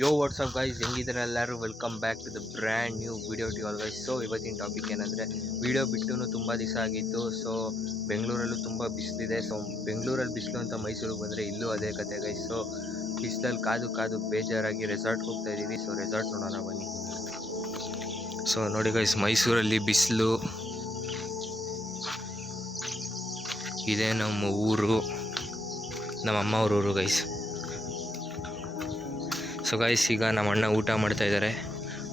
ಯೋ WhatsApp guys, ಹೆಂಗಿದ್ರೆ ಎಲ್ಲರೂ welcome back to the brand new video to all guys. So ಇವತ್ತಿನ topic ಏನಂದರೆ, video ಬಿಟ್ಟು ತುಂಬ ದಿವಸ ಆಗಿತ್ತು. ಸೊ ಬೆಂಗಳೂರಲ್ಲೂ ತುಂಬ ಬಿಸಿಲಿದೆ. ಸೊ ಬೆಂಗಳೂರಲ್ಲಿ ಬಿಸಿಲು ಅಂತ ಮೈಸೂರಿಗೆ ಬಂದರೆ ಇಲ್ಲೂ ಅದೇ ಕತೆ ಗೈಸ್. ಸೊ ಬಿಸಿಲಲ್ಲಿ ಕಾದು ಕಾದು ಬೇಜಾರಾಗಿ ರೆಸಾರ್ಟ್ಗೆ ಹೋಗ್ತಾ ಇದ್ದೀವಿ. ಸೊ ರೆಸಾರ್ಟ್ ನೋಡೋಣ ಬನ್ನಿ. ಸೊ ನೋಡಿ ಗೈಸ್, ಮೈಸೂರಲ್ಲಿ ಬಿಸಿಲು ಇದೇ. ನಮ್ಮ ಊರು, ನಮ್ಮ ಅಮ್ಮ ಅವ್ರ ಊರು ಗೈಸ್. ಸೊ ಗೈಸ್, ಈಗ ನಮ್ಮ ಅಣ್ಣ ಊಟ ಮಾಡ್ತಾಯಿದ್ದಾರೆ.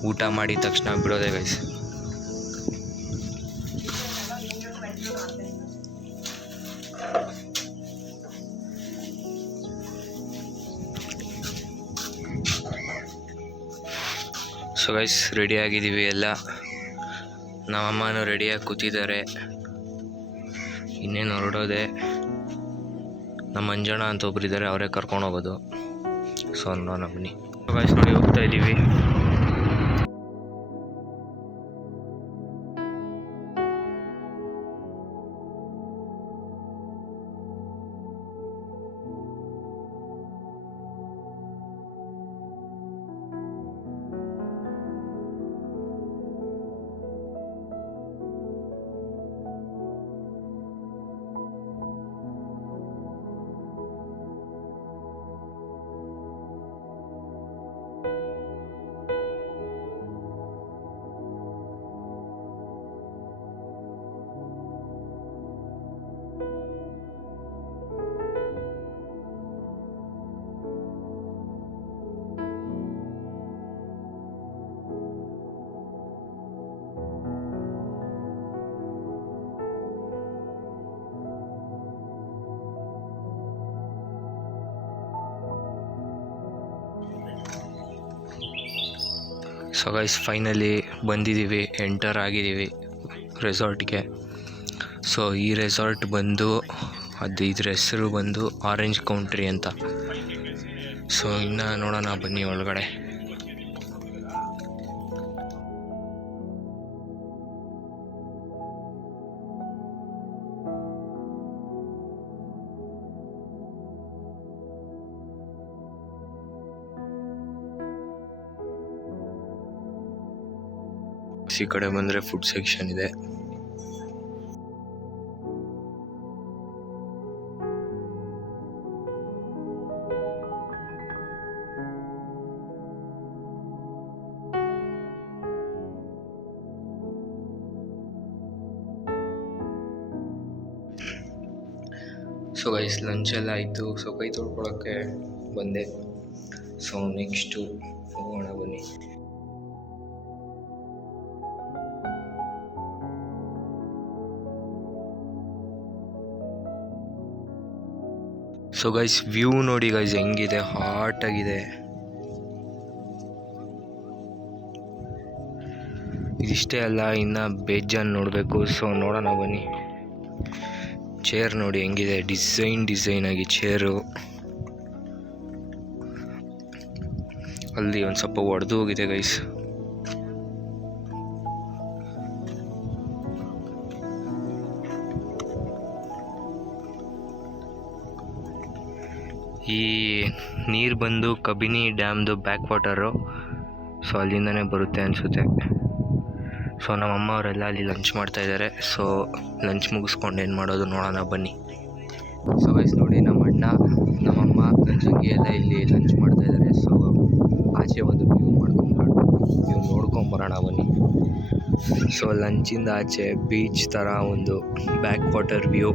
ಊಟ ಮಾಡಿದ ತಕ್ಷಣ ಬಿಡೋದೆ ಗೈಸ್. ಸೊ ಗೈಸ್, ರೆಡಿಯಾಗಿದ್ದೀವಿ ಎಲ್ಲ. ನಮ್ಮಮ್ಮನೂ ರೆಡಿಯಾಗಿ ಕೂತಿದ್ದಾರೆ. ಇನ್ನೇನು ಹೊರಡೋದೆ. ನಮ್ಮ ಅಂಜಣ್ಣ ಅಂತ ಒಬ್ರು ಇದ್ದಾರೆ, ಅವರೇ ಕರ್ಕೊಂಡು ಹೋಗೋದು. ಸೊ ನೋಡೋಣ ಬನ್ನಿ. ಗೈಸ್ ನೋಡಿ, ಹೋಗ್ತಾ ಇದ್ದೀವಿ. ಸೊ ಗೈಸ್, ಫೈನಲಿ ಬಂದಿದ್ದೀವಿ, ಎಂಟರ್ ಆಗಿದ್ದೀವಿ ರೆಸಾರ್ಟ್ಗೆ. ಸೊ ಈ ರೆಸಾರ್ಟ್ ಬಂದು ಇದ್ರ ಹೆಸರು ಬಂದು ಆರೆಂಜ್ ಕೌಂಟ್ರಿ ಅಂತ. ಸೊ ಇನ್ನು ನೋಡೋಣ ಬನ್ನಿ ಒಳಗಡೆ. ಈ ಕಡೆ ಬಂದರೆ ಫುಡ್ ಸೆಕ್ಷನ್ ಇದೆ. ಸೊ ಗೈಸ್, ಲಂಚ್ ಎಲ್ಲ ಆಯಿತು. ಸೊ ಕೈ ತೊಳ್ಕೊಳ್ಳೋಕ್ಕೆ ಬಂದೆ. ಸೊ ನೆಕ್ಸ್ಟು ಹೋಗೋಣ ಬನ್ನಿ. ಸೊ ಗೈಸ್, ವ್ಯೂ ನೋಡಿ ಗೈಸ್, ಹೆಂಗಿದೆ, ಹಾಟ್ ಆಗಿದೆ. ಇದಿಷ್ಟೇ ಅಲ್ಲ, ಇನ್ನು ಬೇಜಾನ್ ನೋಡಬೇಕು. ಸೊ ನೋಡೋಣ ಬನ್ನಿ. ಚೇರ್ ನೋಡಿ ಹೆಂಗಿದೆ, ಡಿಸೈನ್ ಆಗಿ ಚೇರು. ಅಲ್ಲಿ ಒಂದು ಸ್ವಲ್ಪ ಒಡೆದು ಹೋಗಿದೆ ಗೈಸ್. ಈ ನೀರು ಬಂದು ಕಬಿನಿ ಡ್ಯಾಮ್ದು ಬ್ಯಾಕ್ ವಾಟರು. ಸೊ ಅಲ್ಲಿಂದನೇ ಬರುತ್ತೆ ಅನಿಸುತ್ತೆ. ಸೊ ನಮ್ಮಮ್ಮ ಅವರೆಲ್ಲ ಅಲ್ಲಿ ಲಂಚ್ ಮಾಡ್ತಾಯಿದ್ದಾರೆ. ಸೊ ಲಂಚ್ ಮುಗಿಸ್ಕೊಂಡು ಏನು ಮಾಡೋದು ನೋಡೋಣ ಬನ್ನಿ. ಸೊ ಗೈಸ್ ನೋಡಿ, ನಮ್ಮ ಅಣ್ಣ, ನಮ್ಮಮ್ಮ, ನನ್ನ ತಂಗಿ ಎಲ್ಲ ಇಲ್ಲಿ ಲಂಚ್ ಮಾಡ್ತಾಯಿದ್ದಾರೆ. ಸೊ ಆಚೆ ಒಂದು ವ್ಯೂ ನೋಡ್ಕೊಂಬರೋಣ ಬನ್ನಿ. ಸೊ ಲಂಚಿಂದ ಆಚೆ ಬೀಚ್ ಥರ ಒಂದು ಬ್ಯಾಕ್ ವಾಟರ್ ವ್ಯೂ.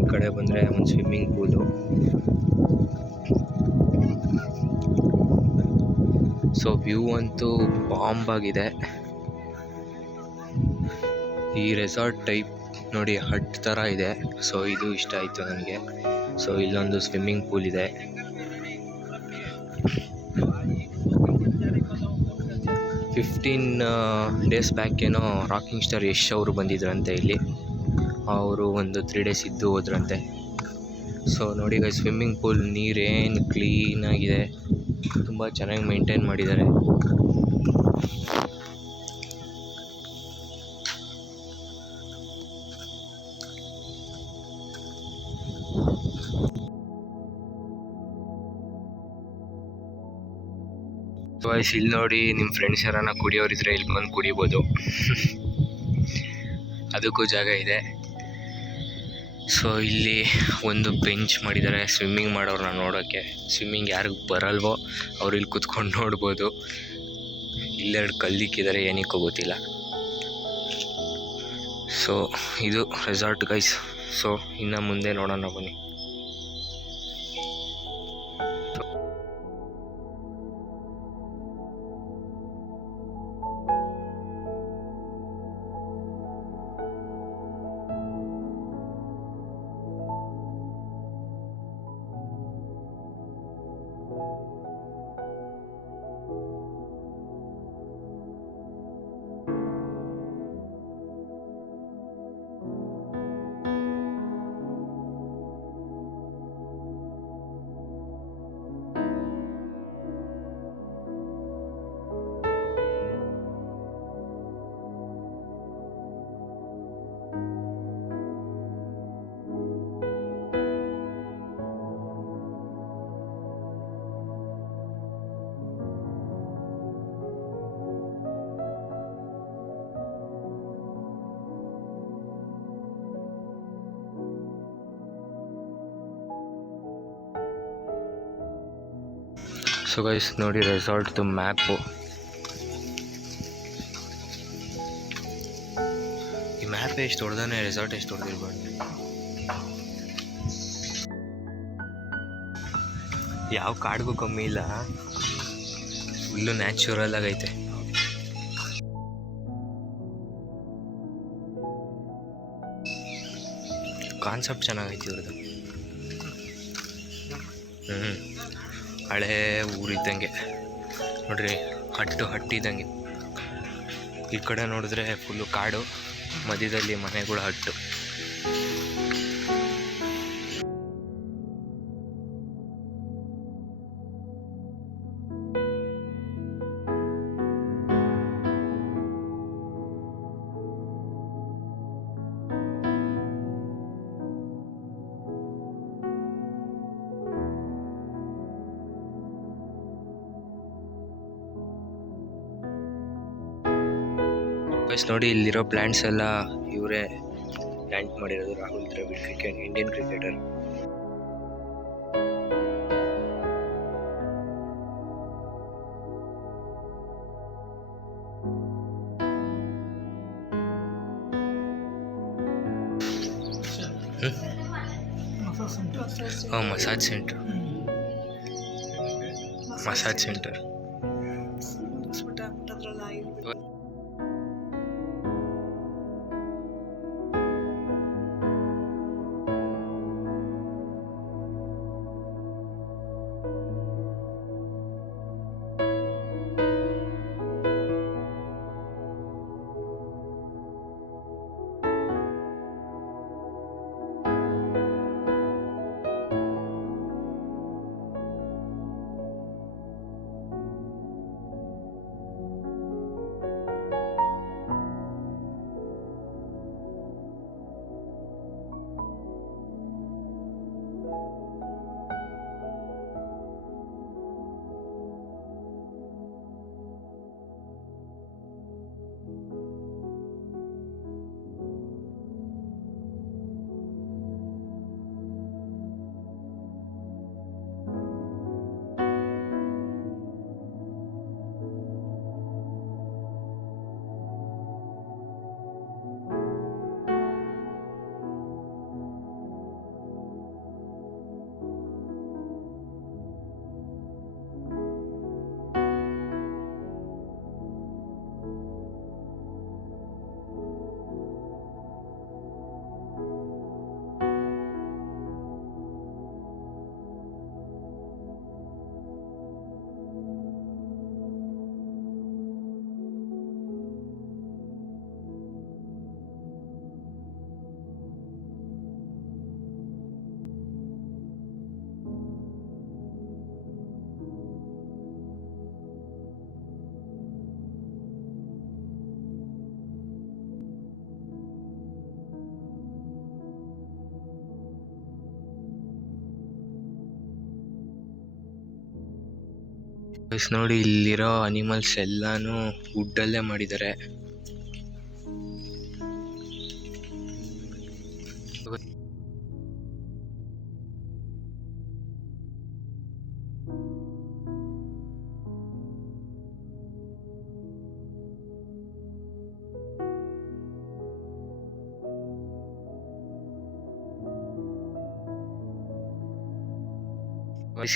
ಈ ಕಡೆ ಬಂದರೆ ಒಂದು ಸ್ವಿಮ್ಮಿಂಗ್ ಪೂಲು. ಸೊ ವ್ಯೂ ಅಂತೂ ಬಾಂಬ್ ಆಗಿದೆ. ಈ ರೆಸಾರ್ಟ್ ಟೈಪ್ ನೋಡಿ, ಹಟ್ ಥರ ಇದೆ. ಸೊ ಇದು ಇಷ್ಟ ಆಯಿತು ನನಗೆ. ಸೊ ಇಲ್ಲೊಂದು ಸ್ವಿಮ್ಮಿಂಗ್ ಪೂಲ್ ಇದೆ. ಫಿಫ್ಟೀನ್ ಡೇಸ್ ಬ್ಯಾಕ್ ಏನೋ ರಾಕಿಂಗ್ ಸ್ಟಾರ್ ಯಶ್ ಅವರು ಬಂದಿದ್ರಂತೆ ಇಲ್ಲಿ. ಅವರು ಒಂದು 3 ಡೇಸ್ ಇದ್ದು ಹೋದ್ರಂತೆ. ಸೊ ನೋಡಿ ಗೈಸ್, ಸ್ವಿಮ್ಮಿಂಗ್ ಪೂಲ್ ನೀರೇನು ಕ್ಲೀನಾಗಿದೆ, ತುಂಬ ಚೆನ್ನಾಗಿ ಮೇಂಟೈನ್ ಮಾಡಿದ್ದಾರೆ. ವಾಯ್ಸ್ ಇಲ್ಲಿ ನೋಡಿ, ನಿಮ್ಮ ಫ್ರೆಂಡ್ಸ್ ಯಾರನ್ನ ಕುಡಿಯೋರಿದ್ರೆ ಇಲ್ಲಿ ಬಂದು ಕುಡಿಬೋದು. ಅದಕ್ಕೂ ಜಾಗ ಇದೆ. ಸೊ ಇಲ್ಲಿ ಒಂದು ಬೆಂಚ್ ಮಾಡಿದ್ದಾರೆ ಸ್ವಿಮ್ಮಿಂಗ್ ಮಾಡೋರನ್ನ ನೋಡೋಕ್ಕೆ. ಸ್ವಿಮ್ಮಿಂಗ್ ಯಾರಿಗೆ ಬರಲ್ವೋ ಅವ್ರು ಇಲ್ಲಿ ಕುತ್ಕೊಂಡು ನೋಡ್ಬೋದು. ಇಲ್ಲೆರಡು ಕಲ್ಲಿಕ್ಕಿದ್ದಾರೆ, ಏನಕ್ಕೋ ಗೊತ್ತಿಲ್ಲ. ಸೊ ಇದು ರೆಸಾರ್ಟ್ ಗೈಸ್. ಸೊ ಇನ್ನು ಮುಂದೆ ನೋಡೋಣ ಬನ್ನಿ. ಸೊ ಗೈಸ್ ನೋಡಿ ರೆಸಾರ್ಟ್ದು ಮ್ಯಾಪು. ಈ ಮ್ಯಾಪ್ ಎಷ್ಟು ದೊಡ್ಡದಾನೆ, ರೆಸಾರ್ಟ್ ಎಷ್ಟು ದೊಡ್ಡದಿರ್ಬಾರ್ದು. ಯಾವ ಕಾಡಿಗೂ ಕಮ್ಮಿ ಇಲ್ಲ, ಫುಲ್ಲು ನ್ಯಾಚುರಲ್ ಆಗೈತೆ. ಕಾನ್ಸೆಪ್ಟ್ ಚೆನ್ನಾಗೈತಿ ಇವ್ರದ್ದು. ಹಳೇ ಊರಿದ್ದಂಗೆ ನೋಡ್ರಿ, ಹಟ್ಟಿದ್ದಂಗೆ. ಈ ಕಡೆ ನೋಡಿದ್ರೆ ಫುಲ್ಲು ಕಾಡು, ಮಧ್ಯದಲ್ಲಿ ಮನೆಗಳು, ಹಟ್ಟು. ಬಸ್ ನೋಡಿ, ಇಲ್ಲಿರೋ ಪ್ಲ್ಯಾಂಟ್ಸ್ ಎಲ್ಲ ಇವರೇ ಪ್ಲ್ಯಾಂಟ್ ಮಾಡಿರೋದು. Rahul Dravid, Indian cricketer. Massage centre. Guys ನೋಡಿ, ಇಲ್ಲಿರೋ ಅನಿಮಲ್ಸ್ ಎಲ್ಲಾನು ವುಡ್ಡಲ್ಲೇ ಮಾಡಿದ್ದಾರೆ.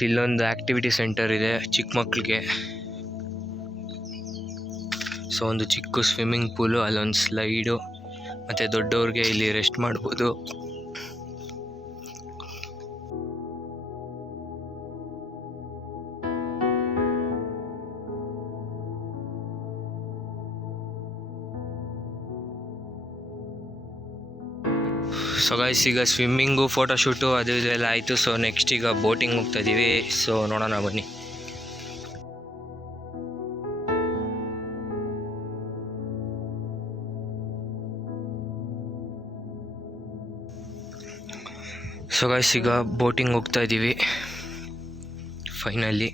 ಇಲ್ಲೊಂದು ಆಕ್ಟಿವಿಟಿ ಸೆಂಟರ್ ಇದೆ ಚಿಕ್ಕ ಮಕ್ಕಳಿಗೆ. ಸೊ ಒಂದು ಚಿಕ್ಕ ಸ್ವಿಮ್ಮಿಂಗ್ ಪೂಲು, ಅಲ್ಲೊಂದು ಸ್ಲೈಡು, ಮತ್ತು ದೊಡ್ಡವ್ರಿಗೆ ಇಲ್ಲಿ ರೆಸ್ಟ್ ಮಾಡ್ಬೋದು. ಸೊ ಗೈಸ್, ಈಗ ಸ್ವಿಮ್ಮಿಂಗು, ಫೋಟೋಶೂಟು ಅದು ಇದೆಲ್ಲ ಆಯಿತು. ಸೊ ನೆಕ್ಸ್ಟ್ ಈಗ ಬೋಟಿಂಗ್ ಹೋಗ್ತಾ ಇದ್ದೀವಿ. ಸೊ ನೋಡೋಣ ಬನ್ನಿ. ಸೊ ಗೈಸ್, ಈಗ ಬೋಟಿಂಗ್ ಹೋಗ್ತಾ ಇದ್ದೀವಿ ಫೈನಲಿ.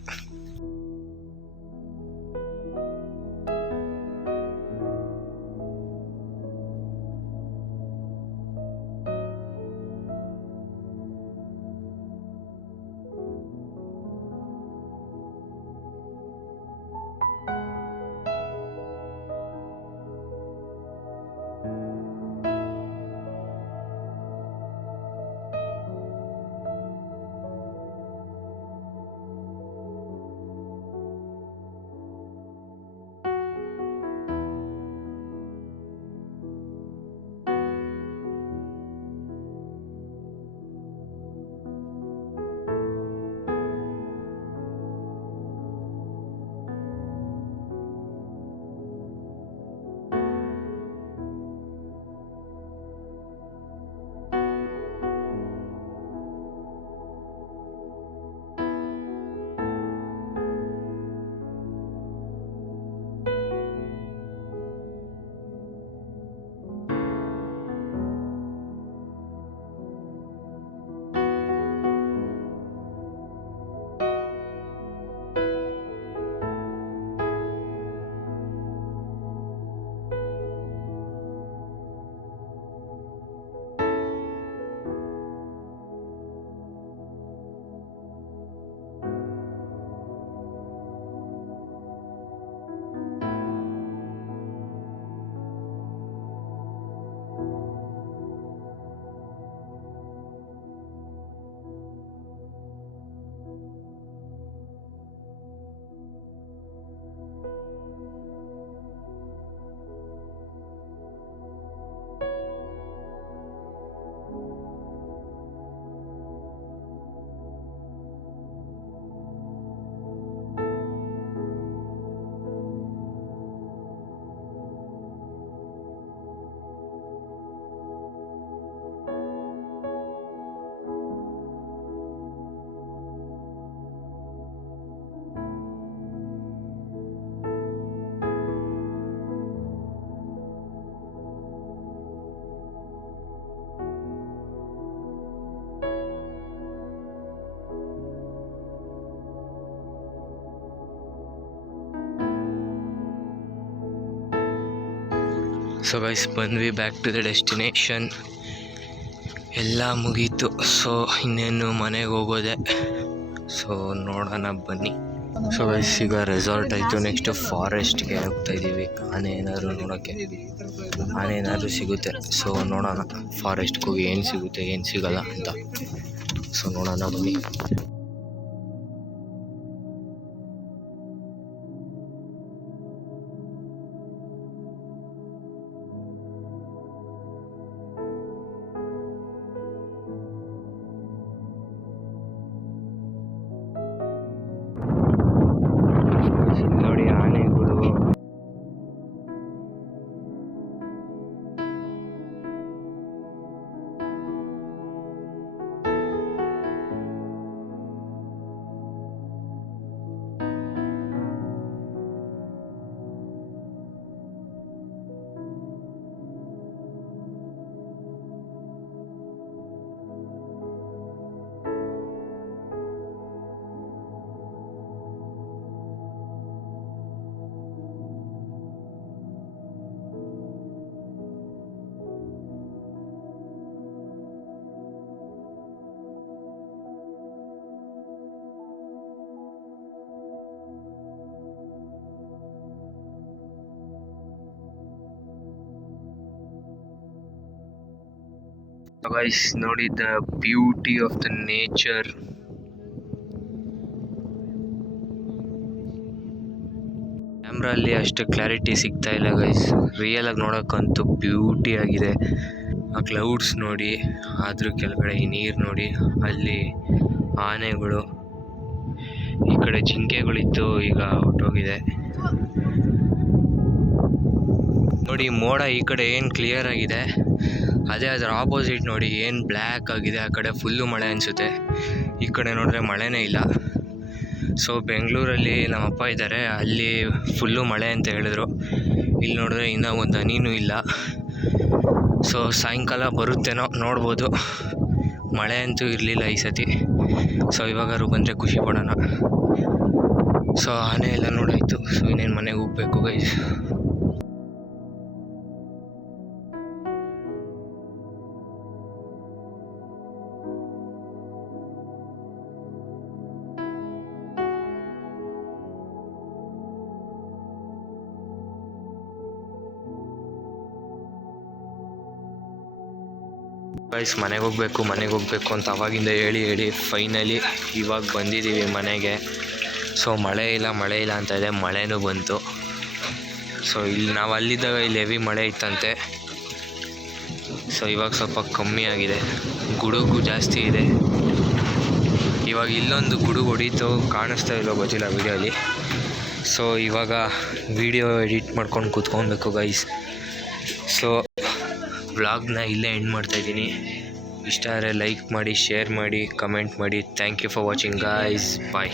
ಸೊ ಗೈಸ್, ಬಂದ್ವಿ ಬ್ಯಾಕ್ ಟು ದ ಡೆಸ್ಟಿನೇಷನ್. ಎಲ್ಲ ಮುಗೀತು. ಸೊ ಇನ್ನೇನು ಮನೆಗೆ ಹೋಗೋದೆ. ಸೊ ನೋಡೋಣ ಬನ್ನಿ. ಸೊ ಗೈಸ್, ಈಗ ರೆಸಾರ್ಟ್ ಆಯಿತು. ನೆಕ್ಸ್ಟ್ ಫಾರೆಸ್ಟ್ಗೆ ಹೋಗ್ತಾ ಇದ್ದೀವಿ. ಆನೆ ಏನಾದರೂ ನೋಡೋಕ್ಕೆ, ಆನೆ ಏನಾದರೂ ಸಿಗುತ್ತೆ. ಸೊ ನೋಡೋಣ ಫಾರೆಸ್ಟ್ಗೆ ಹೋಗಿ ಏನು ಸಿಗುತ್ತೆ ಏನು ಸಿಗಲ್ಲ ಅಂತ. ಸೊ ನೋಡೋಣ ಬನ್ನಿ. ನೋಡಿ ಆನೆಗಳು. ಗೈಸ್ ನೋಡಿ the beauty of the nature. ಕ್ಯಾಮ್ರಲ್ಲಿ ಅಷ್ಟು ಕ್ಲಾರಿಟಿ ಸಿಗ್ತಾ ಇಲ್ಲ ಗೈಸ್, ರಿಯಲ್ ಆಗಿ ನೋಡೋಕ್ಕಂತೂ ಬ್ಯೂಟಿ ಆಗಿದೆ. ಆ ಕ್ಲೌಡ್ಸ್ ನೋಡಿ, ಅದ್ರ ಕೆಳಗಡೆ ಈ ನೀರು ನೋಡಿ, ಅಲ್ಲಿ ಆನೆಗಳು, ಈ ಕಡೆ ಜಿಂಕೆಗಳಿತ್ತು, ಈಗ ಹೊರಟೋಗಿದೆ ನೋಡಿ. ಮೋಡ ಈ ಕಡೆ ಏನು ಕ್ಲಿಯರ್ ಆಗಿದೆ, ಅದೇ ಅದರ ಆಪೋಸಿಟ್ ನೋಡಿ ಏನು ಬ್ಲ್ಯಾಕ್ ಆಗಿದೆ. ಆ ಕಡೆ ಫುಲ್ಲು ಮಳೆ ಅನಿಸುತ್ತೆ, ಈ ಕಡೆ ನೋಡಿದ್ರೆ ಮಳೆನೇ ಇಲ್ಲ. ಸೊ ಬೆಂಗಳೂರಲ್ಲಿ ನಮ್ಮಪ್ಪ ಇದ್ದಾರೆ, ಅಲ್ಲಿ ಫುಲ್ಲು ಮಳೆ ಅಂತ ಹೇಳಿದ್ರು. ಇಲ್ಲಿ ನೋಡಿದ್ರೆ ಇನ್ನೂ ಒಂದು ಹನಿನೂ ಇಲ್ಲ. ಸೊ ಸಾಯಂಕಾಲ ಬರುತ್ತೇನೋ ನೋಡ್ಬೋದು. ಮಳೆ ಅಂತೂ ಇರಲಿಲ್ಲ ಈ ಸತಿ. ಸೊ ಇವಾಗಾದ್ರು ಬಂದರೆ ಖುಷಿ ಪಡೋಣ. ಸೊ ಆನೆ ಎಲ್ಲ ನೋಡಾಯಿತು. ಸೊ ಇನ್ನೇನು ಮನೆಗೆ ಹೋಗ್ಬೇಕು ಗೈಸ್. ಗೈಸ್ ಮನೆಗೆ ಹೋಗಬೇಕು ಅಂತ ಅವಾಗಿಂದ ಹೇಳಿ ಫೈನಲಿ ಇವಾಗ ಬಂದಿದ್ದೀವಿ ಮನೆಗೆ. ಸೊ ಮಳೆ ಇಲ್ಲ ಅಂತ ಇದೆ, ಮಳೆನೂ ಬಂತು. ಸೊ ಇಲ್ಲಿ ನಾವು ಅಲ್ಲಿದ್ದಾಗ ಇಲ್ಲಿ ಹೆವಿ ಮಳೆ ಇತ್ತಂತೆ. ಸೊ ಇವಾಗ ಸ್ವಲ್ಪ ಕಮ್ಮಿ ಆಗಿದೆ, ಗುಡುಗು ಜಾಸ್ತಿ ಇದೆ. ಇವಾಗ ಇಲ್ಲೊಂದು ಗುಡುಗು ಹೊಡೀತು, ಕಾಣಿಸ್ತಾ ಇಲ್ಲೋ ಗೊತ್ತಿಲ್ಲ ವೀಡಿಯೋಲಿ. ಸೊ ಇವಾಗ ವಿಡಿಯೋ ಎಡಿಟ್ ಮಾಡ್ಕೊಂಡು ಕೂತ್ಕೊಬೇಕು ಗೈಸ್. ಸೊ ವ್ಲಾಗ್ನ ಇಲ್ಲೇ ಎಂಡ್ ಮಾಡ್ತಾಯಿದ್ದೀನಿ. ಇಷ್ಟ ಆದರೆ ಲೈಕ್ ಮಾಡಿ, ಶೇರ್ ಮಾಡಿ, ಕಮೆಂಟ್ ಮಾಡಿ. Thank you for watching guys. Bye.